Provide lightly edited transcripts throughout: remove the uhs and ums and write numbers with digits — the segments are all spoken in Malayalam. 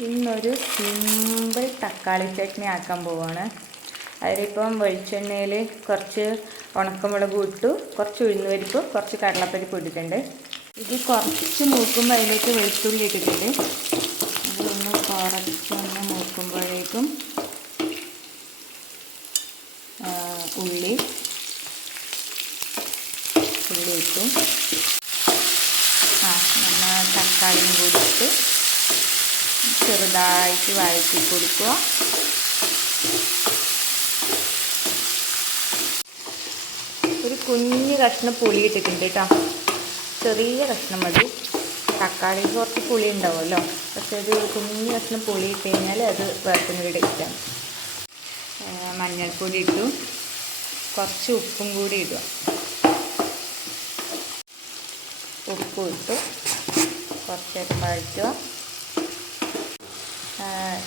ഇന്നൊരു സിമ്പിൾ തക്കാളി ചട്നി ആക്കാൻ പോവാണ്. അതിലിപ്പം വെളിച്ചെണ്ണയിൽ കുറച്ച് ഉണക്കമുളക് ഇട്ടു, കുറച്ച് ഉഴുന്നുപരിപ്പും കുറച്ച് കടലപ്പരിപ്പ് ഇട്ടിട്ടുണ്ട്. ഇത് കുറച്ച് മൂക്കുമ്പോൾ അതിലേക്ക് വെളുത്തുള്ളി ഇട്ടിട്ടുണ്ട്. അതൊന്ന് കുറച്ചൊന്ന് മൂക്കുമ്പോഴേക്കും ഉള്ളി ഇട്ടു. നമ്മൾ തക്കാളിയും കൂടി ഇട്ട് ചെറുതായിട്ട് വഴറ്റി കൊടുക്കുക. ഒരു കുഞ്ഞ് കഷ്ണം പുളി ഇട്ടിട്ടുണ്ട് കേട്ടോ, ചെറിയ കഷ്ണം മതി. തക്കാളി കുറച്ച് പുളി ഉണ്ടാവുമല്ലോ, പക്ഷെ ഒരു കുഞ്ഞ് കഷ്ണം പുളി ഇട്ട് കഴിഞ്ഞാൽ അത് വേറൊരു ടേസ്റ്റാണ്. മഞ്ഞൾപ്പൊടി ഇട്ടു, കുറച്ച് ഉപ്പും കൂടി ഇടുക. ഉപ്പും ഇട്ടു കുറച്ചേരം വഴറ്റുക.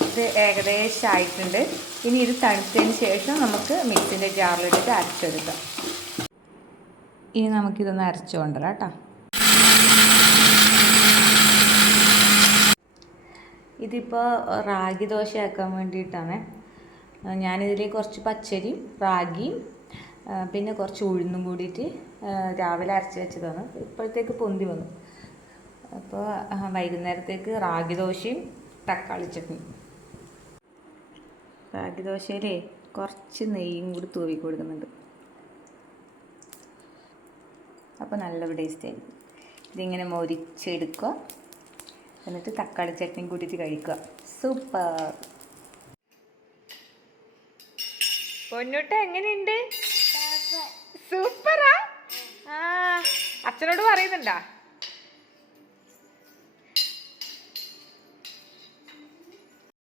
ഇത് ഏകദേശം ആയിട്ടുണ്ട്. ഇനി ഇത് തണുത്തതിന് ശേഷം നമുക്ക് മിക്സിൻ്റെ ജാറിലിട്ടിട്ട് അരച്ചെടുക്കാം. ഇനി നമുക്കിതൊന്ന് അരച്ചു കൊണ്ടുവരാം കേട്ടോ. ഇതിപ്പോൾ റാഗി ദോശയാക്കാൻ വേണ്ടിയിട്ടാണ്. ഞാനിതിലേക്ക് കുറച്ച് പച്ചരിയും റാഗിയും പിന്നെ കുറച്ച് ഉഴുന്നും കൂടിയിട്ട് രാവിലെ അരച്ച് വെച്ചതാണ്. ഇപ്പോഴത്തേക്ക് പൊന്തി വന്നു. അപ്പോൾ വൈകുന്നേരത്തേക്ക് റാഗി ദോശയും തക്കാളി ചട്നി. റാഗി ദോശയിൽ കുറച്ച് നെയ്യും കൂടി തൂവി കൊടുക്കുന്നുണ്ട്. അപ്പോൾ നല്ല ടേസ്റ്റ് ആയിരിക്കും. ഇതിങ്ങനെ മൊരിച്ചെടുക്കുക, എന്നിട്ട് തക്കാളി ചട്നിയും കൂട്ടിയിട്ട് കഴിക്കുക. സൂപ്പർ. പൊന്നൂട്ട എങ്ങനെയുണ്ട്? സൂപ്പറാ. അച്ഛനോട് പറയുന്നുണ്ടാ?